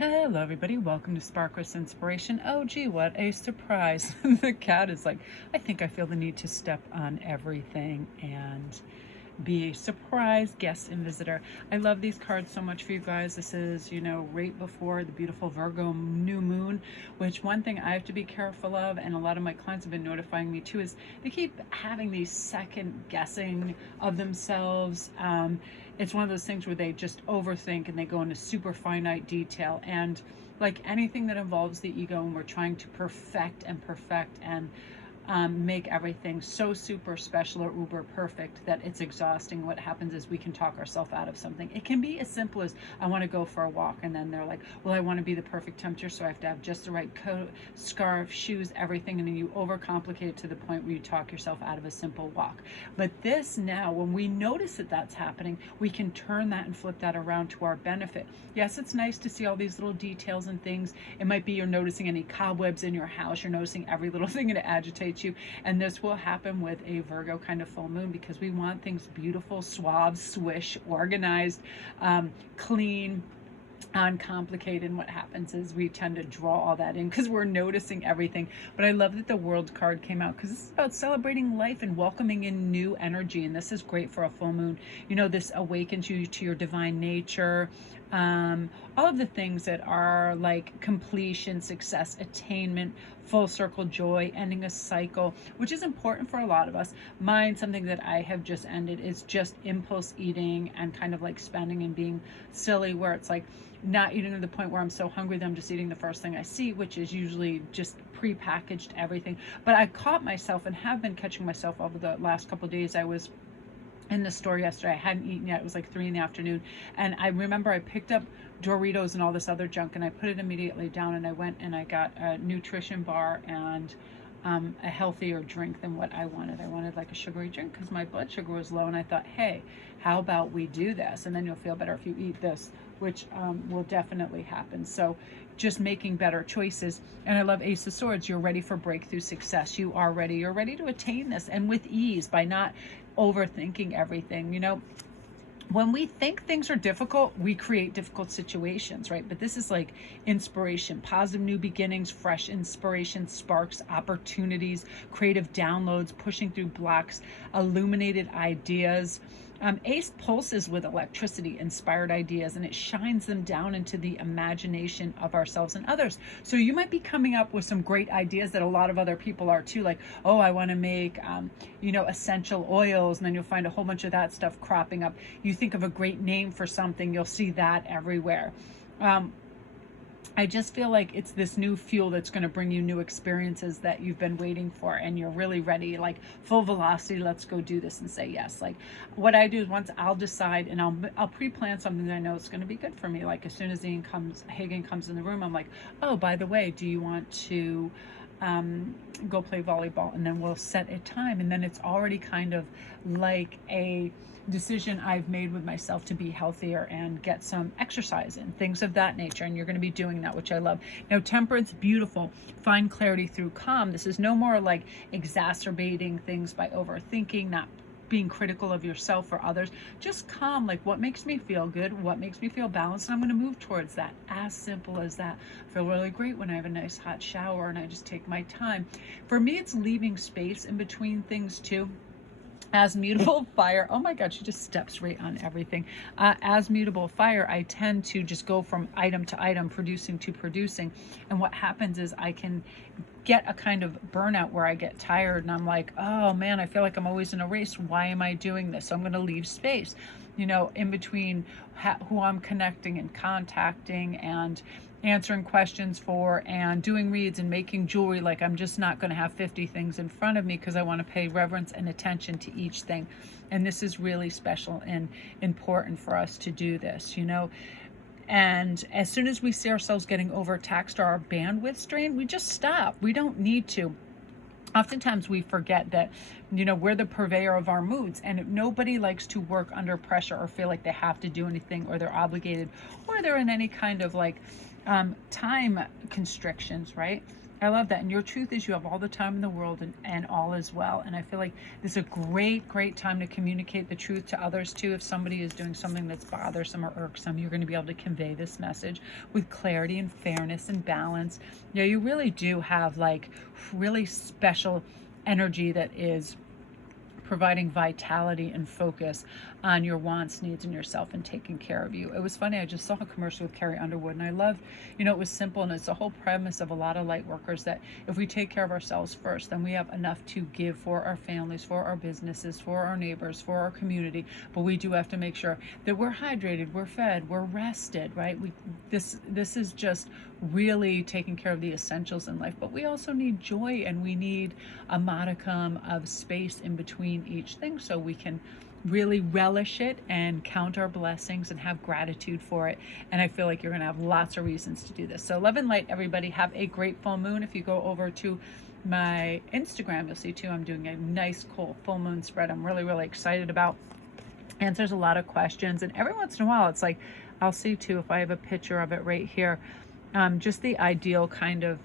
Hello, everybody. Welcome to Sparkless Inspiration. Oh, gee, what a surprise. The cat is like, I think I feel the need to step on everything and be a surprise guest and visitor. I love these cards so much for you guys. This is, right before the beautiful Virgo new moon, which one thing I have to be careful of, and a lot of my clients have been notifying me too, is they keep having these second guessing of themselves. It's one of those things where they just overthink and they go into super finite detail. And like anything that involves the ego, and we're trying to perfect and make everything so super special or uber perfect that it's exhausting. What happens is we can talk ourselves out of something. It can be as simple as, I want to go for a walk, and then they're like, well, I want to be the perfect tempter, so I have to have just the right coat, scarf, shoes, everything, and then you overcomplicate it to the point where you talk yourself out of a simple walk. But this now, when we notice that that's happening, we can turn that and flip that around to our benefit. Yes, it's nice to see all these little details and things. It might be you're noticing any cobwebs in your house, you're noticing every little thing, and it agitates you. And this will happen with a Virgo kind of full moon, because we want things beautiful, suave, swish, organized, clean, uncomplicated. And what happens is we tend to draw all that in because we're noticing everything. But I love that the World card came out, because this is about celebrating life and welcoming in new energy. And this is great for a full moon. This awakens you to your divine nature. All of the things that are like completion, success, attainment, full circle joy, ending a cycle, which is important for a lot of us. Mine, something that I have just ended, is just impulse eating and kind of like spending and being silly, where it's like not eating to the point where I'm so hungry that I'm just eating the first thing I see, which is usually just prepackaged everything. But I caught myself, and have been catching myself over the last couple of days. I was in the store yesterday. I hadn't eaten yet. It was like 3 p.m. And I remember I picked up Doritos and all this other junk, and I put it immediately down, and I went and I got a nutrition bar and a healthier drink than what I wanted. I wanted like a sugary drink because my blood sugar was low, and I thought, hey, how about we do this? And then you'll feel better if you eat this, which will definitely happen. So just making better choices. And I love Ace of Swords. You're ready for breakthrough success. You are ready. You're ready to attain this, and with ease, by not overthinking everything. When we think things are difficult, we create difficult situations, right? But this is like inspiration, positive new beginnings, fresh inspiration, sparks, opportunities, creative downloads, pushing through blocks, illuminated ideas. Ace pulses with electricity, inspired ideas, and it shines them down into the imagination of ourselves and others. So you might be coming up with some great ideas that a lot of other people are too, like, oh, I want to make, essential oils, and then you'll find a whole bunch of that stuff cropping up. You think of a great name for something, you'll see that everywhere. I just feel like it's this new fuel that's going to bring you new experiences that you've been waiting for, and you're really ready, like full velocity. Let's go do this and say yes. Like what I do is, once I'll decide, and I'll pre-plan something that I know it's going to be good for me. Like as soon as Hagen comes in the room, I'm like, oh, by the way, do you want to go play volleyball? And then we'll set a time, and then it's already kind of like a decision I've made with myself to be healthier and get some exercise and things of that nature. And you're going to be doing that, which I love. Now, Temperance, beautiful. Find clarity through calm. This is no more like exacerbating things by overthinking, not being critical of yourself or others. Just calm, like what makes me feel good, what makes me feel balanced, and I'm going to move towards that. As simple as that. I feel really great when I have a nice hot shower and I just take my time. For me, it's leaving space in between things too. As mutable fire, oh my God, she just steps right on everything. As mutable fire, I tend to just go from item to item, producing to producing. And what happens is I can get a kind of burnout where I get tired and I'm like, oh man, I feel like I'm always in a race. Why am I doing this? So I'm going to leave space, in between who I'm connecting and contacting and answering questions for and doing reads and making jewelry. Like I'm just not going to have 50 things in front of me, because I want to pay reverence and attention to each thing. And this is really special and important for us to do this, And as soon as we see ourselves getting overtaxed or our bandwidth strained, we just stop. We don't need to. Oftentimes we forget that, we're the purveyor of our moods, and nobody likes to work under pressure or feel like they have to do anything, or they're obligated, or they're in any kind of like time constrictions, right? I love that. And your truth is you have all the time in the world, and all is well. And I feel like this is a great time to communicate the truth to others too. If somebody is doing something that's bothersome or irksome, you're going to be able to convey this message with clarity and fairness and balance. You know, you really do have like really special energy that is providing vitality and focus on your wants, needs, and yourself, and taking care of you. It was funny, I just saw a commercial with Carrie Underwood, and I love, you know, it was simple, and it's the whole premise of a lot of light workers that if we take care of ourselves first, then we have enough to give for our families, for our businesses, for our neighbors, for our community. But we do have to make sure that we're hydrated, we're fed, we're rested, right? This is just really taking care of the essentials in life. But we also need joy, and we need a modicum of space in between each thing so we can really relish it and count our blessings and have gratitude for it. And I feel like you're going to have lots of reasons to do this. So love and light, everybody. Have a great full moon. If you go over to my Instagram, you'll see too I'm doing a nice cool full moon spread I'm really excited about. Answers a lot of questions, and every once in a while it's like I'll see too if I have a picture of it right here, just the ideal kind of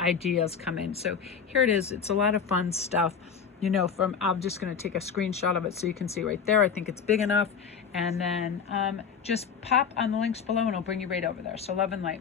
ideas come in. So here it is. It's a lot of fun stuff. You know, I'm just going to take a screenshot of it so you can see right there. I think it's big enough. And then just pop on the links below and I'll bring you right over there. So love and light.